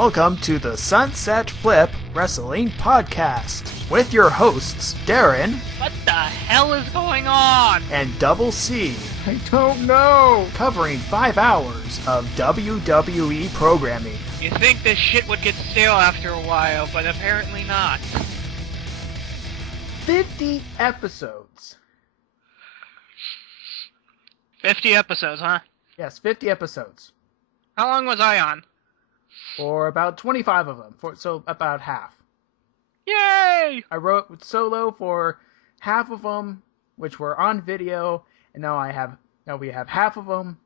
Welcome to the Sunset Flip Wrestling Podcast with your hosts, Darren. What the hell is going on? And DoubleC. I don't know. Covering 5 hours of WWE programming. You think this shit would get stale after a while, but apparently not. 50 episodes. 50 episodes, huh? Yes, 50 episodes. How long was I on? For about 25 of them, so about half. Yay! I wrote solo for half of them, which were on video, and now we have half of them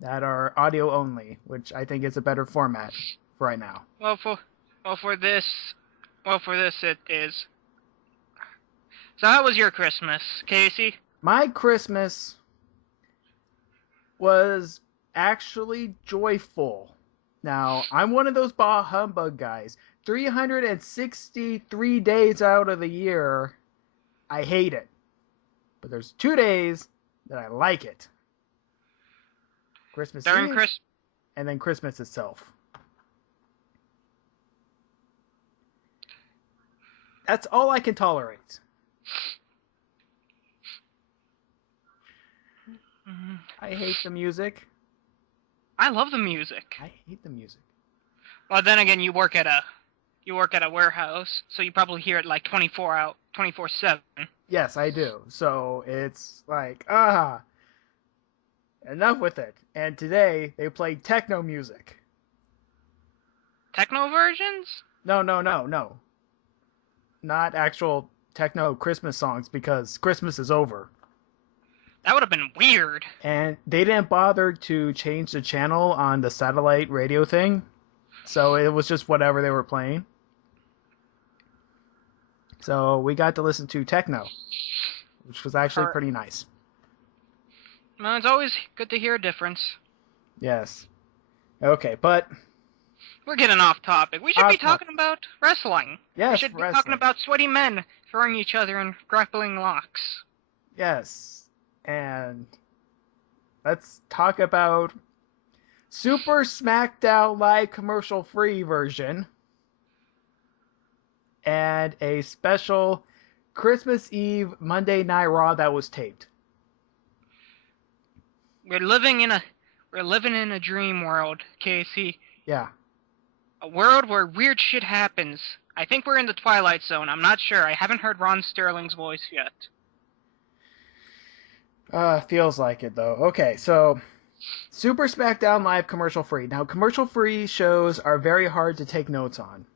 that are audio only, which I think is a better format for right now. Well, for this it is. So how was your Christmas, Casey? My Christmas was actually joyful. Now, I'm one of those bah humbug guys. 363 days out of the year, I hate it. But there's 2 days that I like it. Christmas Eve, and then Christmas itself. That's all I can tolerate. I hate the music. I love the music. I hate the music. Well, then again, you work at a warehouse, so you probably hear it like 24/7. Yes, I do. So it's like, enough with it. And today they played techno music. Techno versions? No. Not actual techno Christmas songs, because Christmas is over. That would have been weird. And they didn't bother to change the channel on the satellite radio thing. So it was just whatever they were playing. So we got to listen to techno, which was actually pretty nice. Well, it's always good to hear a difference. Yes. Okay, but we're getting off topic. We should be talking about wrestling. Yes, we should be talking about sweaty men throwing each other in grappling locks. Yes. And let's talk about Super Smackdown Live Commercial free version and a special Christmas Eve Monday Night Raw that was taped. We're living in a dream world, Casey. Yeah. A world where weird shit happens. I think we're in the Twilight Zone. I'm not sure. I haven't heard Ron Sterling's voice yet. Feels like it, though. Okay, so Super Smackdown Live commercial free. Now, commercial free shows are very hard to take notes on.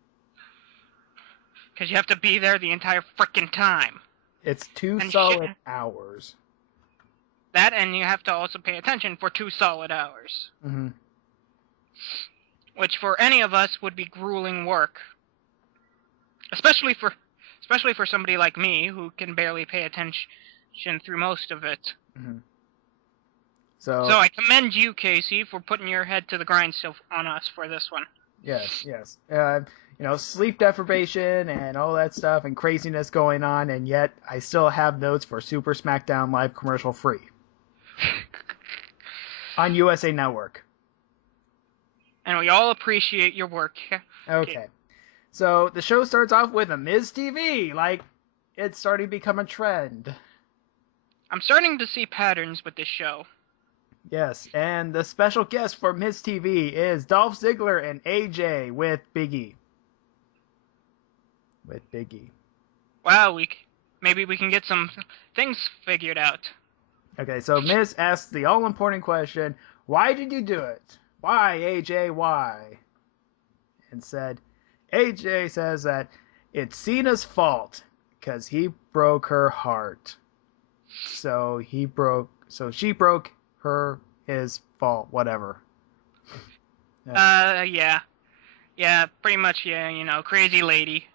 Because you have to be there the entire frickin' time. It's 2 solid hours. That, and you have to also pay attention for 2 solid hours. Mm-hmm. Which for any of us would be grueling work. Especially for somebody like me, who can barely pay attention through most of it. Mm-hmm. So I commend you, Casey, for putting your head to the grindstone on us for this one. Yes. Sleep deprivation and all that stuff and craziness going on, and yet I still have notes for Super Smackdown Live commercial free. On USA Network. And we all appreciate your work. Okay. So the show starts off with a Miz TV, like it's starting to become a trend. I'm starting to see patterns with this show. Yes, and the special guest for Miz TV is Dolph Ziggler and AJ with Big E. Wow, maybe we can get some things figured out. Okay, so Miz asks the all-important question, why did you do it? Why, AJ, why? And AJ says that it's Cena's fault, because he broke her heart. So she broke his fault, whatever. Yeah, pretty much, yeah, crazy lady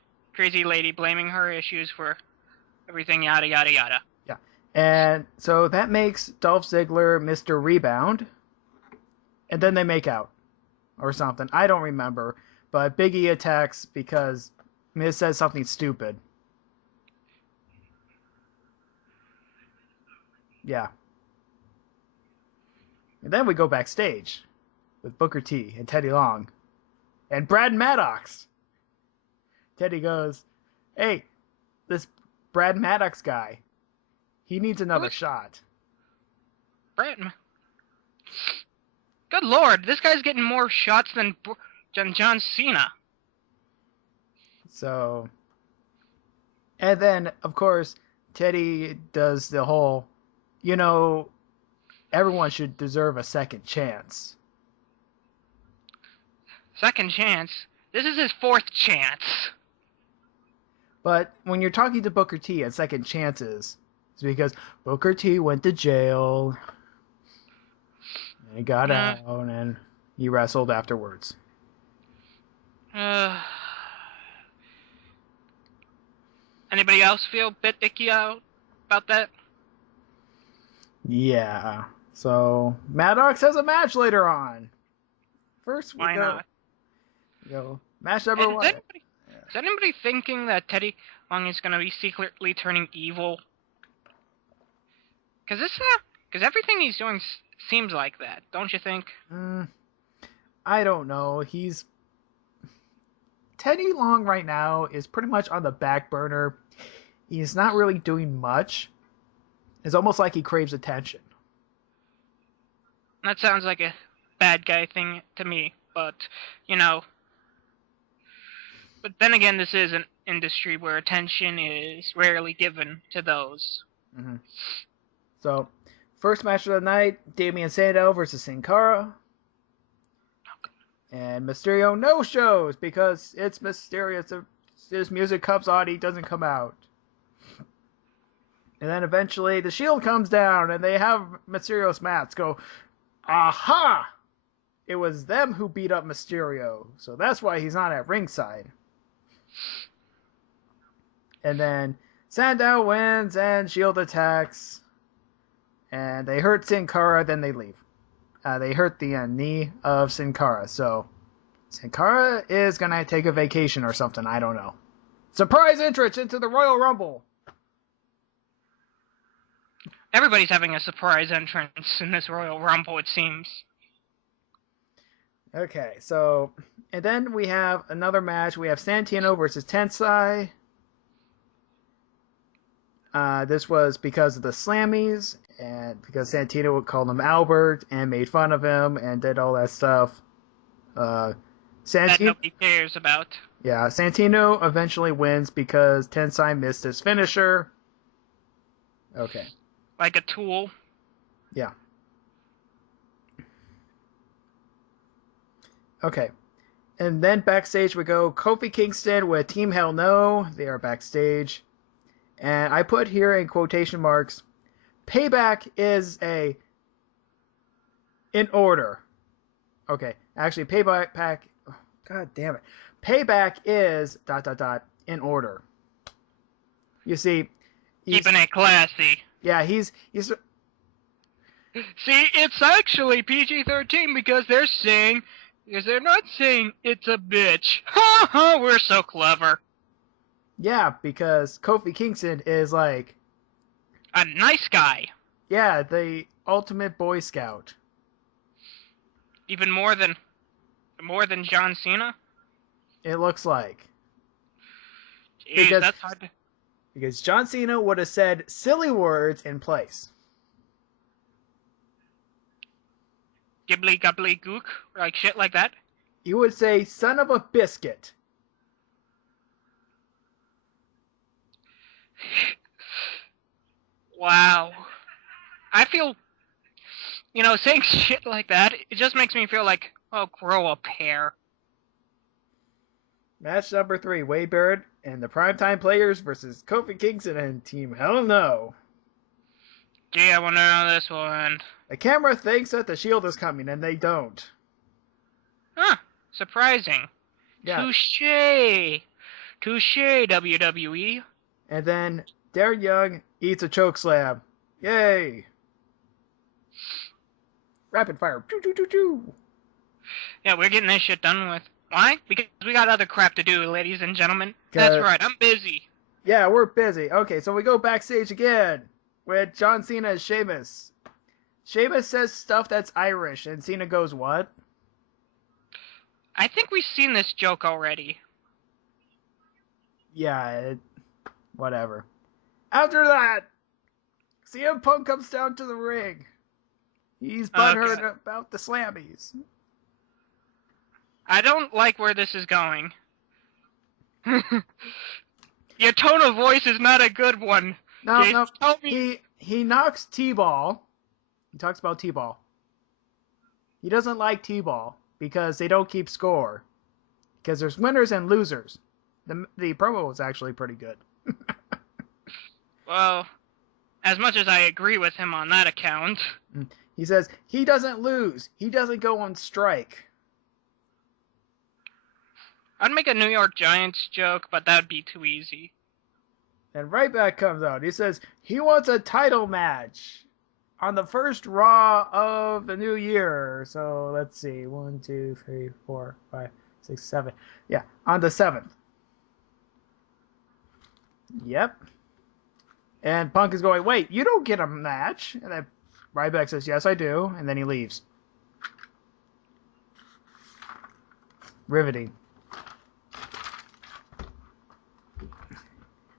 blaming her issues for everything, yada, yada, yada. Yeah, and so that makes Dolph Ziggler Mr. Rebound, and then they make out, or something, I don't remember, but Big E attacks because Miz says something stupid. Yeah. And then we go backstage with Booker T and Teddy Long. and Brad Maddox. Teddy goes, hey, this Brad Maddox guy, he needs another shot. Brad, good lord, this guy's getting more shots than John Cena. So, and then, of course, Teddy does the whole, everyone should deserve a second chance. Second chance? This is his fourth chance. But when you're talking to Booker T and second chances, it's because Booker T went to jail, and he got out, and he wrestled afterwards. Anybody else feel a bit icky out about that? Yeah. So Maddox has a match later on. First, we go match number one. Is anybody thinking that Teddy Long is going to be secretly turning evil? Because everything he's doing seems like that, don't you think? I don't know. Teddy Long right now is pretty much on the back burner. He's not really doing much. It's almost like he craves attention. That sounds like a bad guy thing to me, but, But then again, this is an industry where attention is rarely given to those. Mm-hmm. So, first match of the night, Damien Sandow versus Sin Cara. And Mysterio no shows because it's mysterious. His music comes on, he doesn't come out. And then eventually the Shield comes down and they have Mysterio's mats go, aha! It was them who beat up Mysterio, so that's why he's not at ringside. And then Sandow wins and Shield attacks. And they hurt Sin Cara, then they leave. They hurt the knee of Sin Cara, so Sin Cara is going to take a vacation or something, I don't know. Surprise entrance into the Royal Rumble! Everybody's having a surprise entrance in this Royal Rumble, it seems. Okay, so, and then we have another match. We have Santino versus Tensai. This was because of the Slammies, and because Santino would call him Albert, and made fun of him, and did all that stuff. That nobody cares about. Yeah, Santino eventually wins because Tensai missed his finisher. Okay. Like a tool. Yeah. Okay. And then backstage we go Kofi Kingston with Team Hell No. They are backstage. And I put here in quotation marks, Payback is in order. Okay. Actually, Payback, oh, God damn it. Payback is ... in order. You see, keeping it classy. Yeah, he's See, it's actually PG-13 because they're not saying it's a bitch. Ha ha, we're so clever. Yeah, because Kofi Kingston is like a nice guy. Yeah, the ultimate Boy Scout. Even more than John Cena? It looks like. Jeez, that's hard to... Because John Cena would have said silly words in place. Gibbly gubbly gook, like shit like that? You would say, son of a biscuit. Wow. I feel, saying shit like that, it just makes me feel like, oh, grow a pair. Match number 3, Wade Barrett and the Primetime Players versus Kofi Kingston and Team Hell No. Gee, I wonder how this will end. The camera thinks that the Shield is coming, and they don't. Huh. Surprising. Yeah. Touché, WWE. And then Darren Young eats a chokeslam. Yay! Rapid fire. Choo, choo, choo, choo. Yeah, we're getting this shit done with. Why? Because we got other crap to do, ladies and gentlemen. That's right, I'm busy. Yeah, we're busy. Okay, so we go backstage again with John Cena as Sheamus. Sheamus says stuff that's Irish, and Cena goes, what? I think we've seen this joke already. Yeah, whatever. After that, CM Punk comes down to the ring. He's butthurt about the Slammies. I don't like where this is going. Your tone of voice is not a good one. No. Tell me. He knocks T-Ball. He talks about T-Ball. He doesn't like T-Ball because they don't keep score. Because there's winners and losers. The promo was actually pretty good. Well, as much as I agree with him on that account. He says he doesn't lose. He doesn't go on strike. I'd make a New York Giants joke, but that'd be too easy. And Ryback comes out. He says he wants a title match on the first Raw of the new year. So let's see. 1, 2, 3, 4, 5, 6, 7. Yeah, on the 7th. Yep. And Punk is going, wait, you don't get a match. And then Ryback says, yes, I do. And then he leaves. Riveting.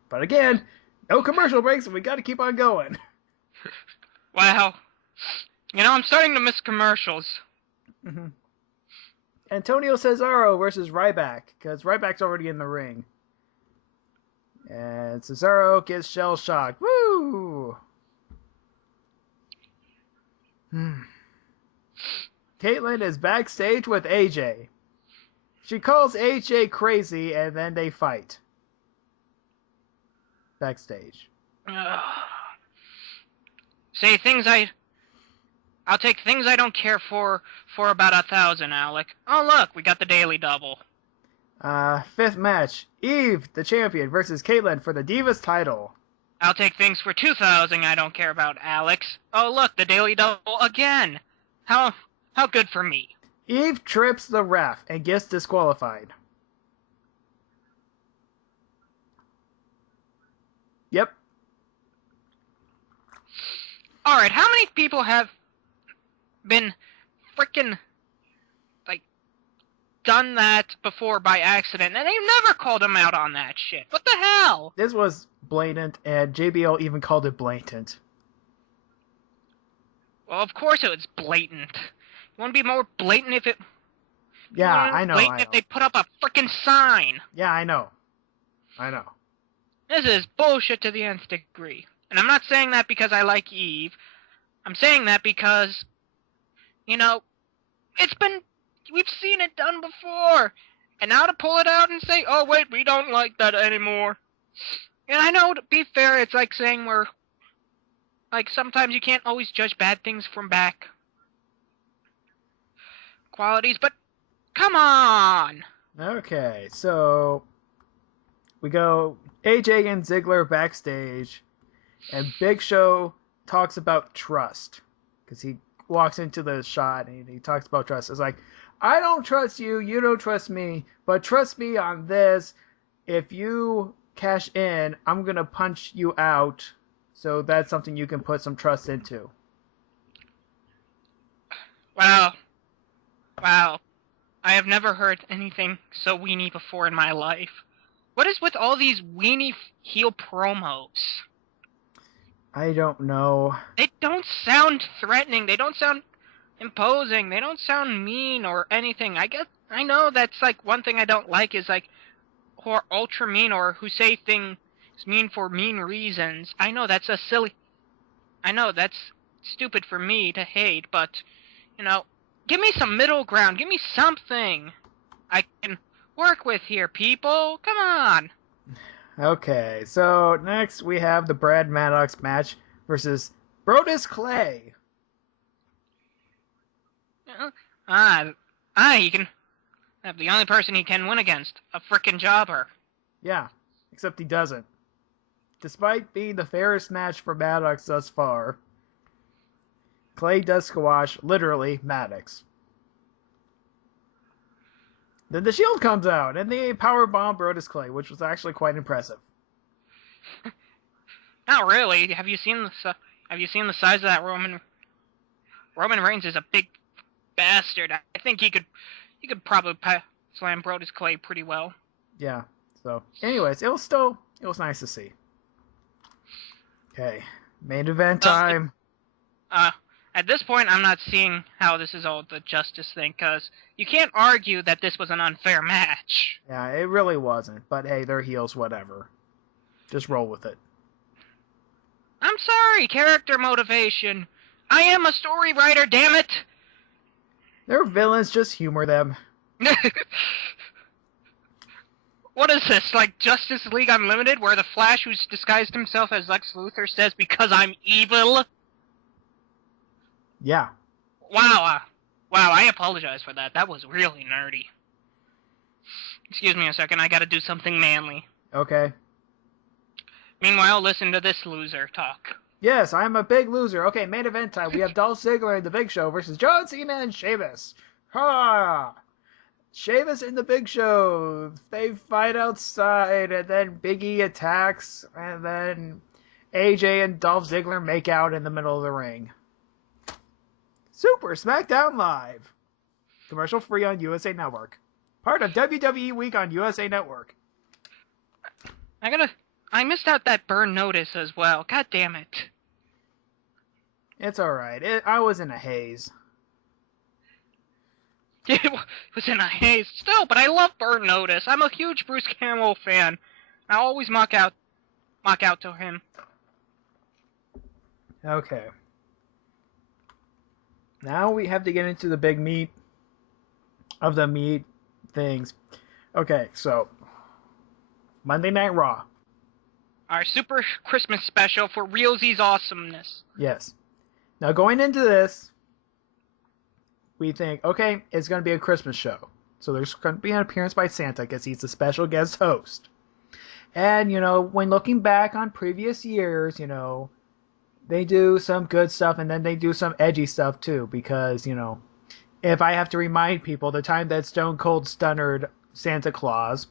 But again, no commercial breaks, and we got to keep on going. Wow. You know, I'm starting to miss commercials. Mm-hmm. Antonio Cesaro versus Ryback, because Ryback's already in the ring. And Cesaro gets shell-shocked. Woo! Caitlyn is backstage with AJ. She calls AJ crazy, and then they fight. Backstage. I'll take things I don't care for about 1,000, Alec. Oh, look, we got the Daily Double. 5th match. Eve, the champion, versus Caitlyn for the Divas title. I'll take things for 2,000 I don't care about, Alex. Oh, look, the Daily Double again. How good for me. Eve trips the ref and gets disqualified. Yep. Alright, how many people have been frickin' done that before by accident, and they've never called them out on that shit? What the hell? This was blatant, and JBL even called it blatant. Well, of course it was blatant. You want to be more blatant if it... Yeah, I know. Blatant if they put up a frickin' sign. Yeah, I know. This is bullshit to the nth degree. And I'm not saying that because I like Eve. I'm saying that because, you know, we've seen it done before. And now to pull it out and say, oh wait, we don't like that anymore. And I know, to be fair, it's like saying sometimes you can't always judge bad things from back qualities, but come on! Okay, so we go AJ and Ziggler backstage, and Big Show talks about trust. Because he walks into the shot and he talks about trust. It's like, I don't trust you, you don't trust me, but trust me on this. If you cash in, I'm going to punch you out. So that's something you can put some trust into. Wow. I have never heard anything so weenie before in my life. What is with all these weenie heel promos? I don't know. They don't sound threatening. They don't sound imposing. They don't sound mean or anything. I know that's like one thing I don't like is like who are ultra mean or who say things mean for mean reasons. I know that's stupid for me to hate, but you know, give me some middle ground. Give me something I can work with here, people. Come on. Okay, so next we have the Brad Maddox match versus Brodus Clay. He can have the only person he can win against, a frickin' jobber. Yeah, except he doesn't. Despite being the fairest match for Maddox thus far, Clay does squash, literally, Maddox. Then the Shield comes out, and they powerbomb Brodus Clay, which was actually quite impressive. Not really. Have you seen the size of that Roman? Roman Reigns is a big bastard. I think he could probably Slam Brodus Clay pretty well. Yeah. So, anyways, it was nice to see. Okay, main event time. At this point, I'm not seeing how this is all the justice thing, because you can't argue that this was an unfair match. Yeah, it really wasn't. But hey, they're heels, whatever. Just roll with it. I'm sorry, character motivation. I am a story writer, damn it! They're villains, just humor them. What is this, like Justice League Unlimited, where the Flash, who's disguised himself as Lex Luthor, says, "Because I'm evil"? Yeah. Wow, I apologize for that. That was really nerdy. Excuse me a second, I gotta do something manly. Okay. Meanwhile, listen to this loser talk. Yes, I'm a big loser. Okay, main event time. We have Dolph Ziggler and The Big Show versus John Cena and Sheamus. Ha! Sheamus and The Big Show. They fight outside, and then Big E attacks, and then AJ and Dolph Ziggler make out in the middle of the ring. Super Smackdown Live. Commercial free on USA Network. Part of WWE Week on USA Network. I missed out that burn notice as well. God damn it. It's alright. I was in a haze. It was in a haze still, but I love burn notice. I'm a huge Bruce Campbell fan. I always mock out to him. Okay. Now we have to get into the big meat of the meat things. Okay, so Monday Night Raw. Our super Christmas special for Realsy's awesomeness. Yes. Now going into this, we think, okay, it's going to be a Christmas show. So there's going to be an appearance by Santa because he's the special guest host. And, when looking back on previous years, they do some good stuff and then they do some edgy stuff too. Because, if I have to remind people, the time that Stone Cold stunnered Santa Claus,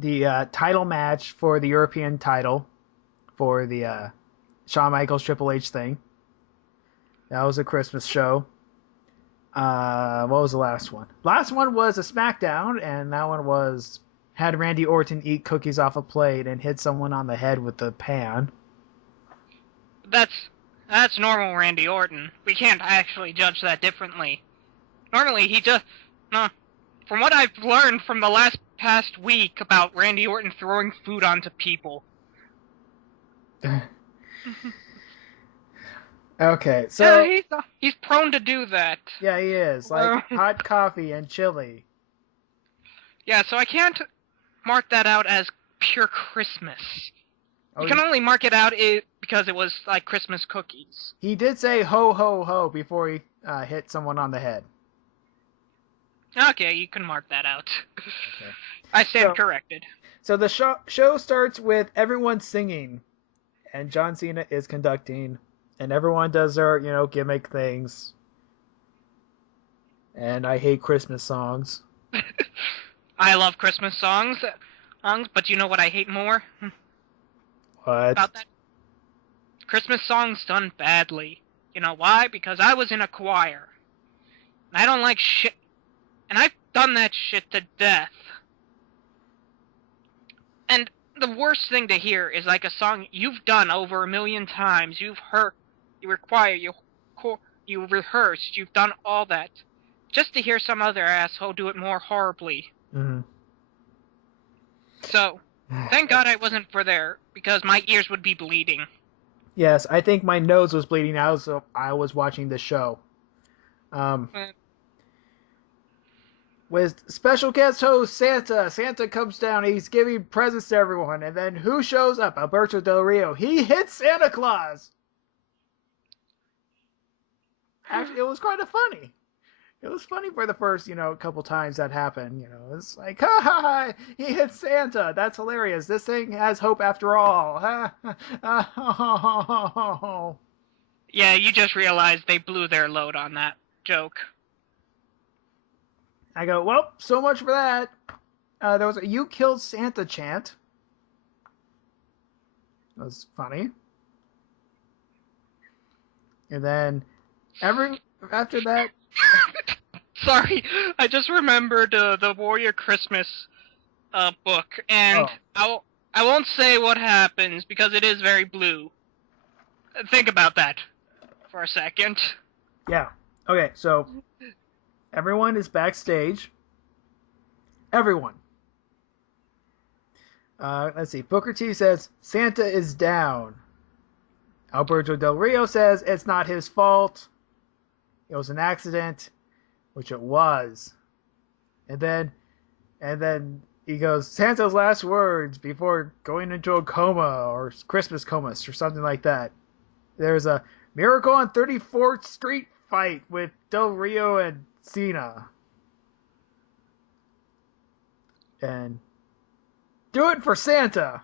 the title match for the European title for the Shawn Michaels Triple H thing. That was a Christmas show. What was the last one? Last one was a SmackDown, and that one had Randy Orton eat cookies off a plate and hit someone on the head with the pan. That's normal Randy Orton. We can't actually judge that differently. Normally, from what I've learned from the past week about Randy Orton throwing food onto people. Okay, so... Yeah, he's prone to do that. Yeah, he is. Like hot coffee and chili. Yeah, so I can't mark that out as pure Christmas. You can only mark it out because it was like Christmas cookies. He did say ho ho ho before he hit someone on the head. Okay, you can mark that out. Okay. I stand corrected. So the show starts with everyone singing, and John Cena is conducting, and everyone does their, gimmick things. And I hate Christmas songs. I love Christmas songs, but you know what I hate more? What? About that? Christmas songs done badly. You know why? Because I was in a choir. And I don't like shit. And I've done that shit to death. And the worst thing to hear is like a song you've done over 1 million times. You've heard, you rehearsed, you've done all that. Just to hear some other asshole do it more horribly. Mm-hmm. So, thank God I wasn't there, because my ears would be bleeding. Yes, I think my nose was bleeding out, so I was watching the show. With special guest host Santa. Santa comes down, he's giving presents to everyone, and then who shows up? Alberto Del Rio. He hits Santa Claus! Actually, it was kind of funny. It was funny for the first, couple times that happened. It's like, ha ha ha, he hit Santa. That's hilarious. This thing has hope after all. Yeah, you just realized they blew their load on that joke. I go, well, so much for that. There was a "You Killed Santa" chant. That was funny. And then after that, Sorry, I just remembered the Warrior Christmas book, and I won't say what happens because it is very blue. Think about that for a second. Yeah. Okay, so everyone is backstage. Everyone. Let's see. Booker T says Santa is down. Alberto Del Rio says it's not his fault. It was an accident, which it was. And then he goes, Santa's last words before going into a coma or Christmas coma or something like that. There's a Miracle on 34th Street fight with Del Rio and Cena. And do it for Santa.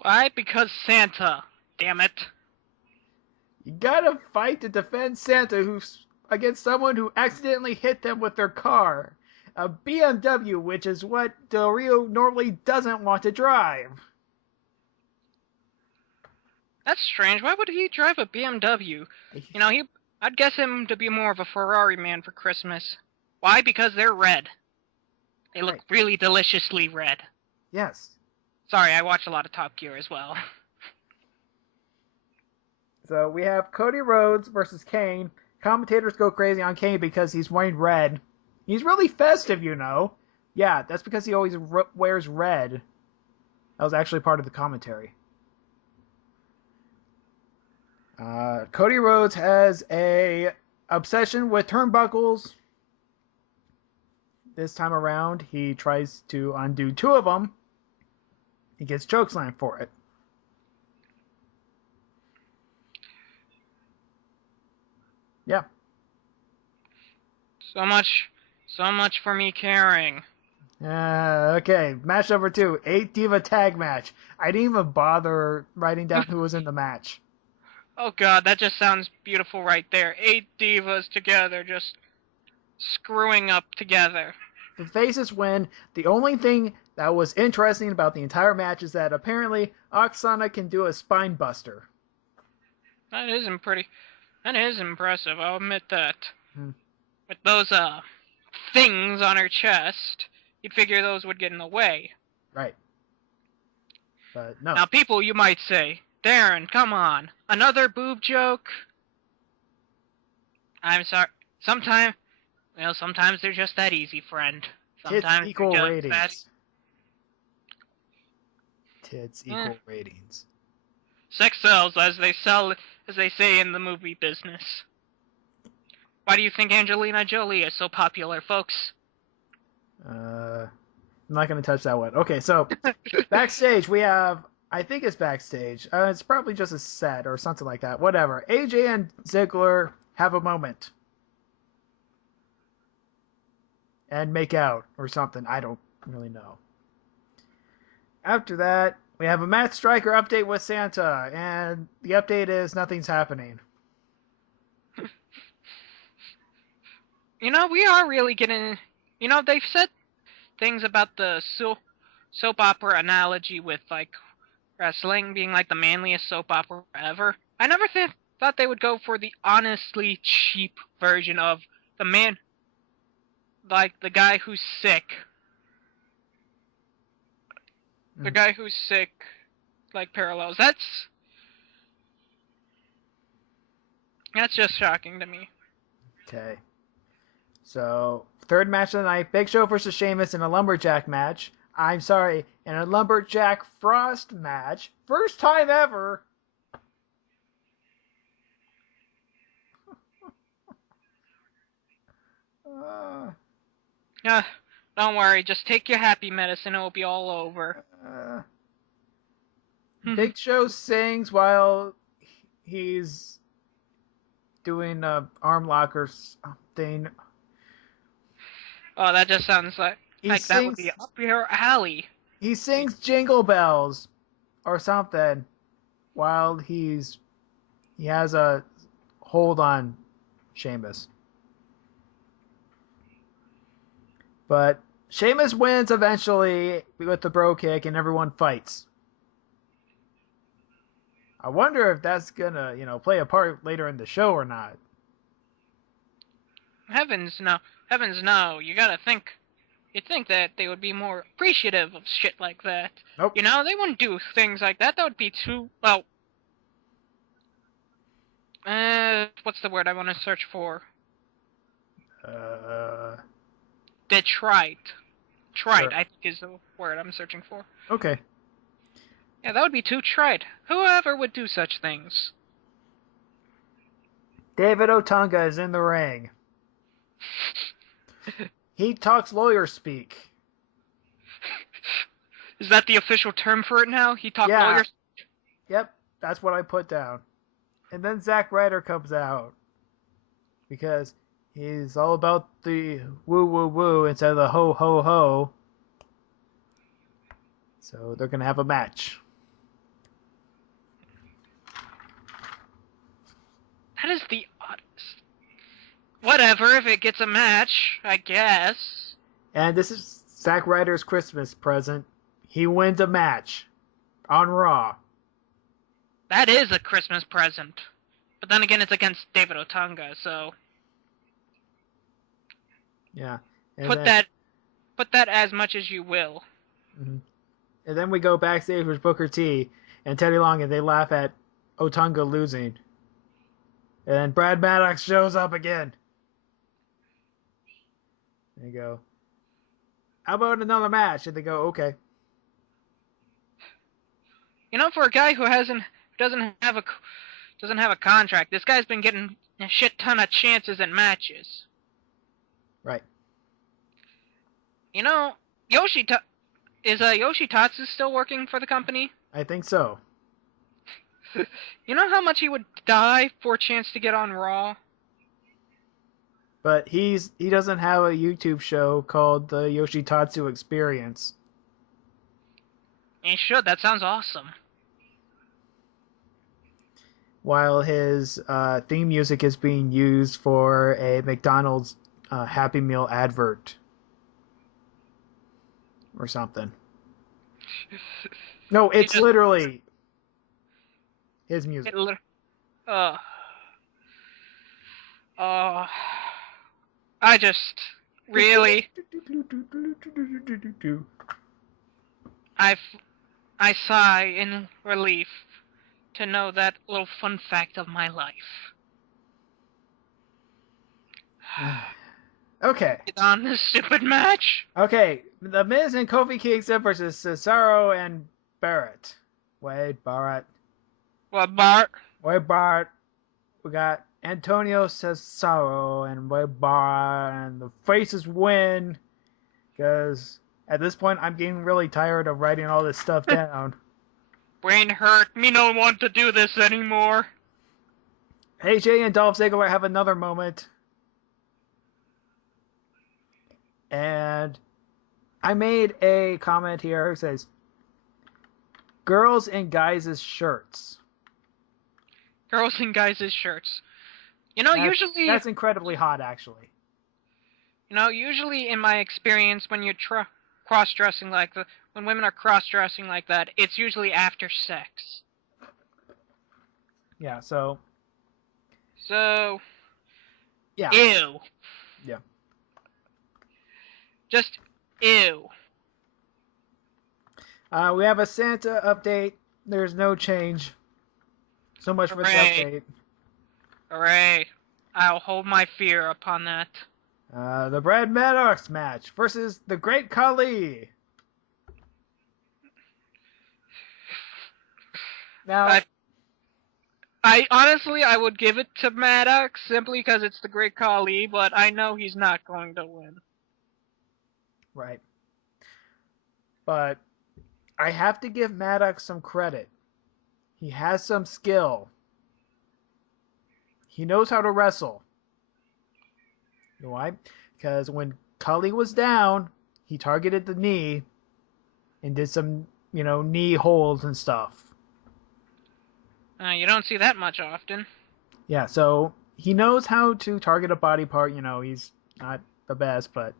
Why? Because Santa. Damn it. You gotta fight to defend Santa who's against someone who accidentally hit them with their car. A BMW, which is what Del Rio normally doesn't want to drive. That's strange. Why would he drive a BMW? You know, I'd guess him to be more of a Ferrari man for Christmas. Why? Because they're red. They look really deliciously red. Yes. Sorry, I watch a lot of Top Gear as well. So we have Cody Rhodes versus Kane. Commentators go crazy on Kane because he's wearing red. He's really festive, you know. Yeah, that's because he always wears red. That was actually part of the commentary. Cody Rhodes has a obsession with turnbuckles. This time around, he tries to undo 2 of them. He gets chokeslammed for it. Yeah. So much for me caring. Okay, match number 2, 8 Diva tag match. I didn't even bother writing down who was in the match. Oh god, that just sounds beautiful right there. 8 divas together, just screwing up together. The faces win. The only thing that was interesting about the entire match is that apparently Oksana can do a spine buster. That is impressive, I'll admit that. Hmm. With those, things on her chest, you'd figure those would get in the way. Right. But no. Now, people, you might say, Darren, come on, another boob joke? I'm sorry, sometimes they're just that easy, friend. Sometimes Tits equal they're just ratings. that... Tits equal ratings. Sex sells, as they say in the movie business. Why do you think Angelina Jolie is so popular, folks? I'm not going to touch that one. Okay, so backstage we have, I think it's backstage. It's probably just a set or something like that. Whatever. AJ and Ziggler have a moment. And make out or something. I don't really know. After that, we have a Matt Striker update with Santa. And the update is nothing's happening. You know, we are really getting... You know, they've said things about the soap opera analogy with, like, wrestling being, like, the manliest soap opera ever. I never thought they would go for the honestly cheap version of the man... Like, the guy who's sick. The guy who's sick, like, parallels. That's just shocking to me. Okay. So, third match of the night, Big Show versus Sheamus in a Lumberjack match. I'm sorry, in a Lumberjack Frost match. First time ever. Don't worry, just take your happy medicine, it'll be all over. Big Show sings while he's doing arm lock or something. Oh, that just sounds like that would be up your alley. He sings Jingle Bells or something while he has a hold on Sheamus. But Sheamus wins eventually with the bro kick and everyone fights. I wonder if that's gonna, play a part later in the show or not. Heavens no. Heavens no. You gotta think. You'd think that they would be more appreciative of shit like that. Nope. You know, they wouldn't do things like that. That would be too, well... what's the word I want to search for? Detrite. Trite, Sure. I think is the word I'm searching for. Okay. Yeah, that would be too trite. Whoever would do such things? David Otunga is in the ring. He talks lawyer speak. Is that the official term for it now? He talked Yeah. lawyers? Yep, that's what I put down. And then Zack Ryder comes out. Because he's all about the woo woo woo instead of the ho ho ho. So they're going to have a match. That is the oddest. Whatever, if it gets a match, I guess. And this is Zack Ryder's Christmas present. He wins a match on Raw. That is a Christmas present. But then again, it's against David Otunga, so... Yeah. Put that as much as you will. Mm-hmm. And then we go backstage with Booker T and Teddy Long, and they laugh at Otunga losing. And then Brad Maddox shows up again. They go, how about another match? And they go, okay. You know, for a guy who doesn't have a contract, this guy's been getting a shit ton of chances at matches. Right. You know, is Yoshitatsu still working for the company? I think so. You know how much he would die for a chance to get on Raw? But he doesn't have a YouTube show called the Yoshitatsu Experience. He should. That sounds awesome. While his theme music is being used for a McDonald's Happy Meal advert. Or something. No, it's literally his music. I just really I sigh in relief to know that little fun fact of my life. Okay. Get on this stupid match. Okay, The Miz and Kofi Kingston versus Cesaro and Barrett. Wade Barrett. What, Bart? Wade Barrett. We got Antonio Cesaro and Wade Barrett, and the faces win. Because at this point, I'm getting really tired of writing all this stuff down. Brain hurt. Me don't want to do this anymore. AJ and Dolph Ziggler have another moment. And I made a comment here. It says, girls in guys' shirts. Girls in guys' shirts. You know, usually... That's incredibly hot, actually. You know, usually in my experience, when you're cross-dressing like that, when women are cross-dressing like that, it's usually after sex. Yeah, so... Yeah. Ew. Yeah. Just ew. We have a Santa update. There's no change. So much for the update. Hooray. I'll hold my fear upon that. The Brad Maddox match versus the Great Khali. Now, I honestly, I would give it to Maddox simply because it's the Great Khali, but I know he's not going to win. Right. But I have to give Maddox some credit. He has some skill. He knows how to wrestle. You know why? Because when Khali was down, he targeted the knee and did some, knee holds and stuff. You don't see that much often. Yeah, so he knows how to target a body part. He's not the best, but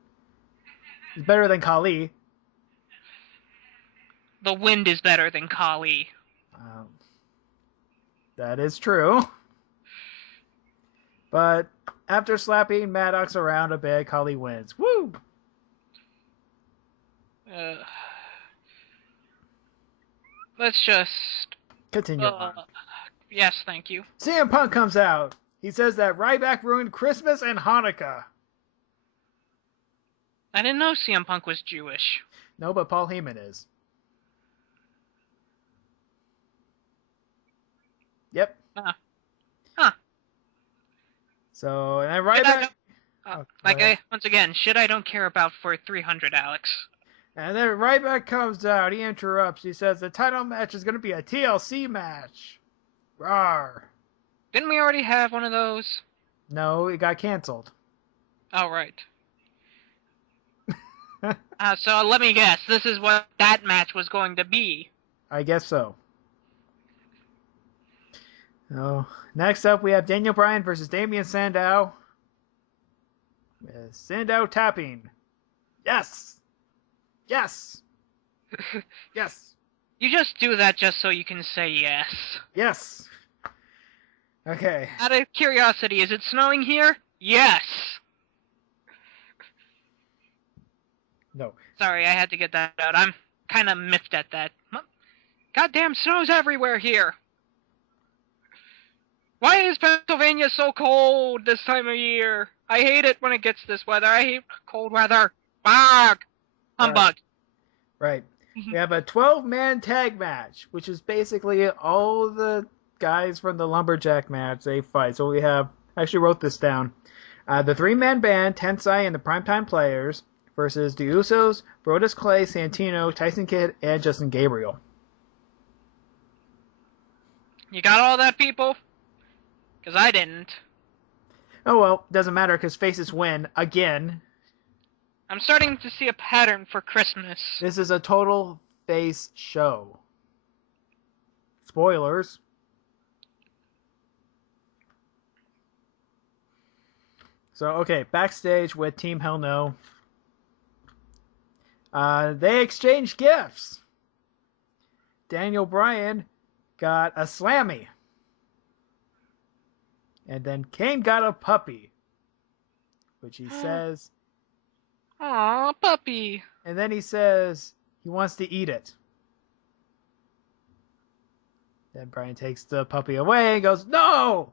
he's better than Khali. The Wind is better than Khali. That is true. But After slapping Maddox around a bit, Khali wins. Woo! Let's just... Continue on. Yes, thank you. CM Punk comes out. He says that Ryback ruined Christmas and Hanukkah. I didn't know CM Punk was Jewish. No, but Paul Heyman is. Yep. Huh. So, and then Ryback... once again, shit I don't care about for 300, Alex. And then Ryback comes out. He interrupts. He says the title match is going to be a TLC match. Rawr. Didn't we already have one of those? No, it got canceled. Oh, right. So let me guess. This is what that match was going to be. I guess so. Oh, next up, we have Daniel Bryan versus Damian Sandow. Sandow tapping. Yes! Yes! Yes! You just do that just so you can say yes. Yes! Okay. Out of curiosity, is it snowing here? Yes! No. Sorry, I had to get that out. I'm kind of miffed at that. Goddamn snow's everywhere here! Why is Pennsylvania so cold this time of year? I hate it when it gets this weather. I hate cold weather. Fuck! Humbug. Right. We have a 12-man tag match, which is basically all the guys from the Lumberjack match. They fight. So we have, I actually wrote this down, the 3-man band, Tensai and the Primetime Players, versus the Usos, Brodus Clay, Santino, Tyson Kidd, and Justin Gabriel. You got all that, people? Because I didn't. Oh well, doesn't matter because faces win again. I'm starting to see a pattern for Christmas. This is a total face show. Spoilers. So, okay, backstage with Team Hell No. They exchange gifts. Daniel Bryan got a Slammy. And then Kane got a puppy. Which he says... Aw, puppy. And then he says he wants to eat it. Then Bryan takes the puppy away and goes, "No!"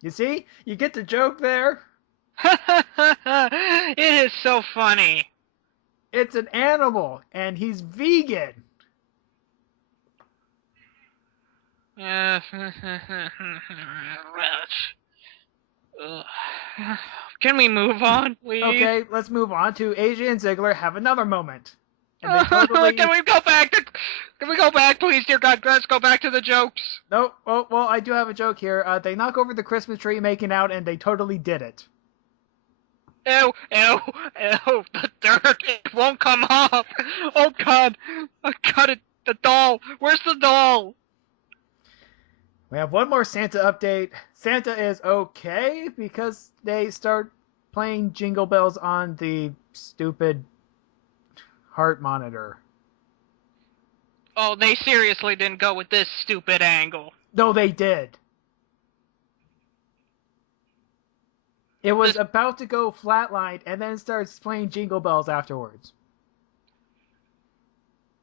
You see? You get the joke there? It is so funny. It's an animal, and he's vegan. Can we move on, please? Okay, let's move on to AJ and Ziggler have another moment. And they totally... Can we go back? Can we go back, please, dear God? Let's go back to the jokes. No, oh, well, I do have a joke here. They knock over the Christmas tree making out, and they totally did it. Ew, ew, ew, the dirt, it won't come off. Oh, God. Oh, God, the doll. Where's the doll? We have one more Santa update. Santa is okay because they start playing Jingle Bells on the stupid heart monitor. Oh, they seriously didn't go with this stupid angle. No, they did. It was about to go flatlined and then starts playing Jingle Bells afterwards.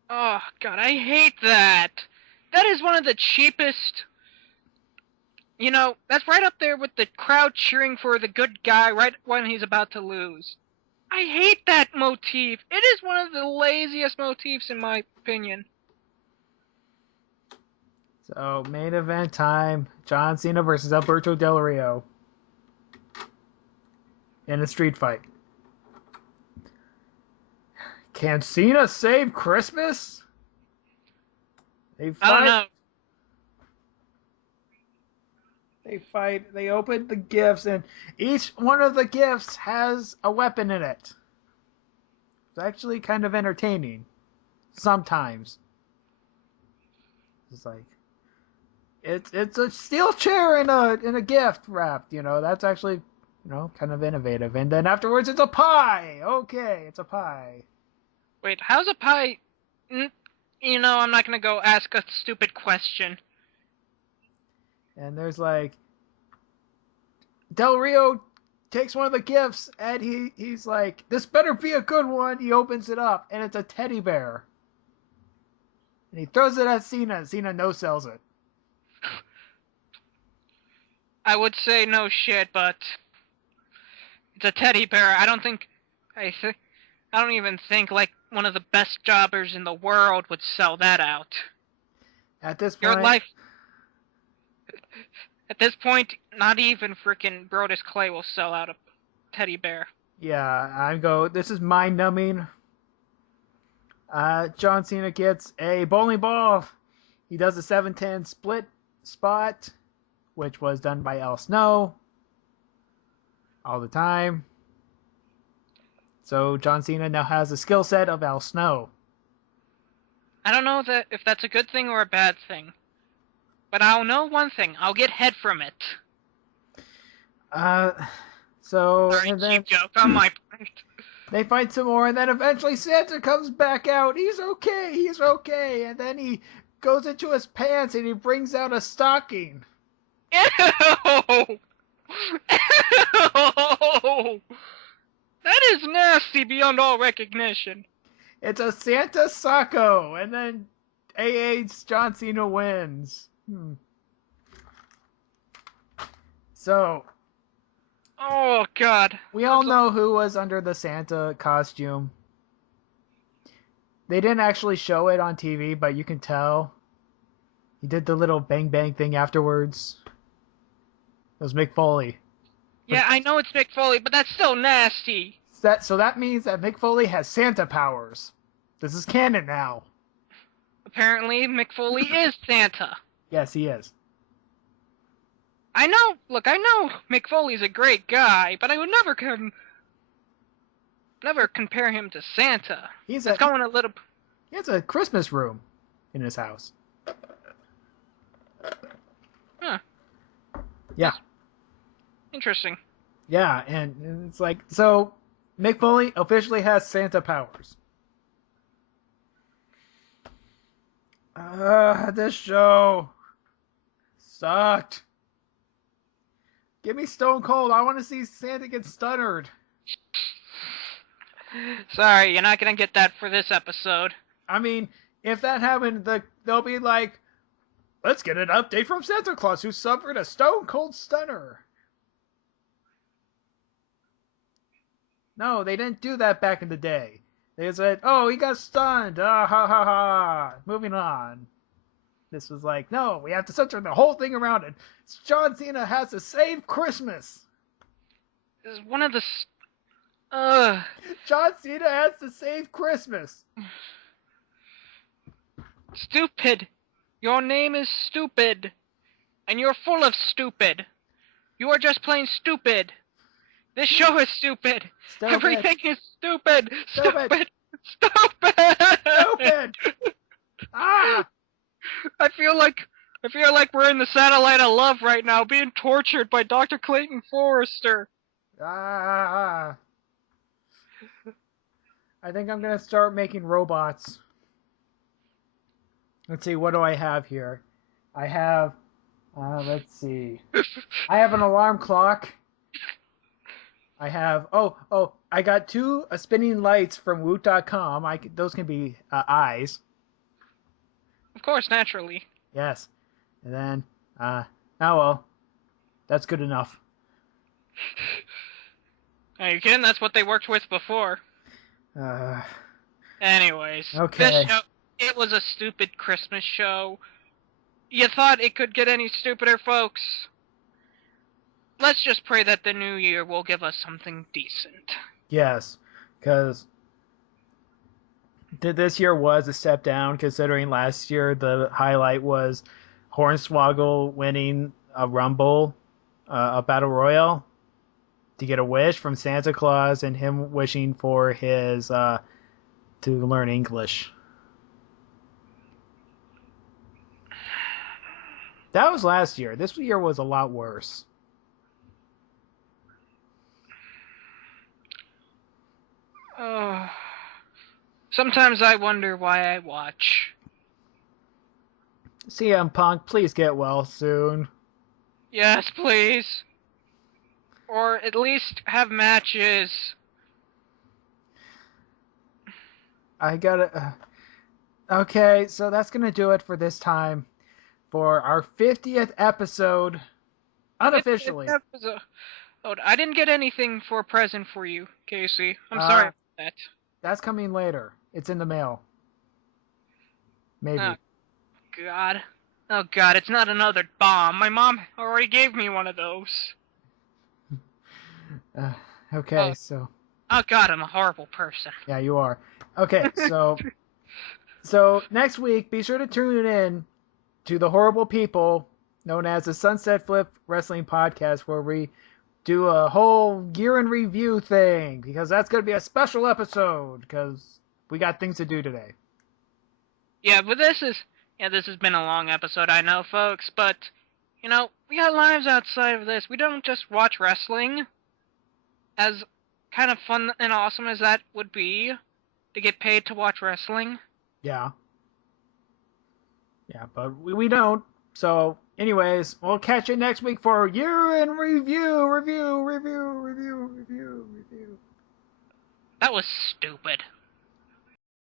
Oh, God, I hate that. That is one of the cheapest... You know, that's right up there with the crowd cheering for the good guy right when he's about to lose. I hate that motif. It is one of the laziest motifs in my opinion. So, main event time. John Cena versus Alberto Del Rio. In a street fight. Can Cena save Christmas? I don't know. They fight, they open the gifts, and each one of the gifts has a weapon in it. It's actually kind of entertaining. Sometimes. It's like... It's a steel chair in a gift wrapped, you know. That's actually, you know, kind of innovative. And then afterwards it's a pie! Okay, it's a pie. Wait, how's a pie... You know, I'm not gonna go ask a stupid question. And there's like Del Rio takes one of the gifts, and he's like, this better be a good one. He opens it up, and it's a teddy bear. And he throws it at Cena, and Cena no-sells it. I would say no shit, but it's a teddy bear. I don't even think like one of the best jobbers in the world would sell that out. At this Your point, life. At this point, not even freaking Brodus Clay will sell out a teddy bear. yeah, this is mind-numbing. John Cena gets a bowling ball. He does a 7-10 split spot, which was done by Al Snow all the time. So John Cena now has a skill set of Al Snow. I don't know if that's a good thing or a bad thing. But I'll know one thing. I'll get head from it. Sorry, and then cheap joke on my part. They fight some more, and then eventually Santa comes back out. He's okay. And then he goes into his pants and he brings out a stocking. Ew! Ew! That is nasty beyond all recognition. It's a Santa Sacco, and then John Cena wins. So, oh god, we all know who was under the Santa costume. They didn't actually show it on TV, but you can tell. He did the little bang bang thing afterwards. It was Mick Foley. Yeah, I know it's Mick Foley, but that's still nasty. So that means that Mick Foley has Santa powers. This is canon now. Apparently, Mick Foley is Santa. Yes, he is. I know Mick Foley's a great guy, but I would never compare him to Santa. He has a Christmas room in his house. Huh. Yeah. Interesting. Yeah, and it's like, so Mick Foley officially has Santa powers. This show sucked. Give me Stone Cold. I want to see Santa get stuttered. Sorry, you're not going to get that for this episode. I mean, if that happened, they'll be like, let's get an update from Santa Claus, who suffered a Stone Cold stunner. No, they didn't do that back in the day. They said, oh, he got stunned. Ah, ha, ha, ha. Moving on. This was like, no, we have to center the whole thing around it. John Cena has to save Christmas. This is one of the... John Cena has to save Christmas. Stupid. Your name is Stupid. And you're full of stupid. You are just plain stupid. This show is stupid. Everything is stupid. Stupid. Ah! I feel like we're in the satellite of love right now, being tortured by Dr. Clayton Forrester. I think I'm gonna start making robots. Let's see, what do I have here? I have, let's see. I have an alarm clock. I have, I got two spinning lights from Woot.com. Those can be eyes. Of course, naturally. Yes. And then, oh well. That's good enough. Are you kidding? That's what they worked with before. Anyways. Okay. This show, it was a stupid Christmas show. You thought it could get any stupider, folks? Let's just pray that the new year will give us something decent. Yes, because this year was a step down, considering last year the highlight was Hornswoggle winning a Rumble, a Battle Royal, to get a wish from Santa Claus, and him wishing for his to learn English. That was last year. This year was a lot worse. Sometimes I wonder why I watch. CM Punk, please get well soon. Yes, please. or at least have matches. I gotta... Okay, so that's gonna do it for this time. For our 50th episode, unofficially. Oh, I didn't get anything for a present for you, Casey. I'm sorry about that. That's coming later. It's in the mail. Maybe. Oh, God. Oh, God, it's not another bomb. My mom already gave me one of those. Okay, so... Oh, God, I'm a horrible person. Yeah, you are. Okay, so next week, be sure to tune in to the Horrible People, known as the Sunset Flip Wrestling Podcast, where we do a whole year in review thing, because that's going to be a special episode, because we got things to do today. Yeah, but this has been a long episode, I know, folks, but, we got lives outside of this. We don't just watch wrestling. As kind of fun and awesome as that would be, to get paid to watch wrestling. Yeah. Yeah, but we don't. So, anyways, we'll catch you next week for Year in Review. That was stupid.